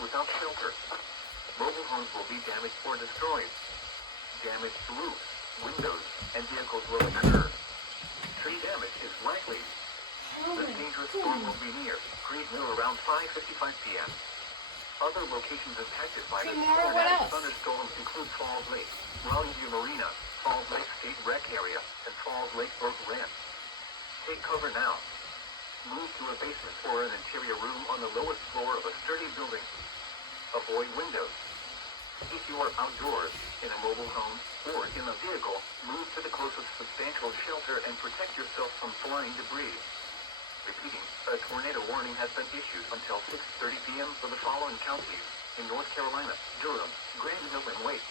without shelter. Mobile homes will be damaged or destroyed. Damaged roofs, windows, and vehicles will occur. Tree damage is likely. This dangerous storm will be near Granville around 5:55 p.m. Other locations impacted by this tornadic thunderstorms include Falls Lake, Rollingview Marina, Falls Lake State Rec Area, and Falls Lake Brook Ranch. Take cover now. Move to a basement or an interior room on the lowest floor of a sturdy building. Avoid windows. If you are outdoors, in a mobile home, or in a vehicle, move to the closest substantial shelter and protect yourself from flying debris. Repeating, a tornado warning has been issued until 6:30 p.m. for the following counties in North Carolina, Durham, Granville, and Wake.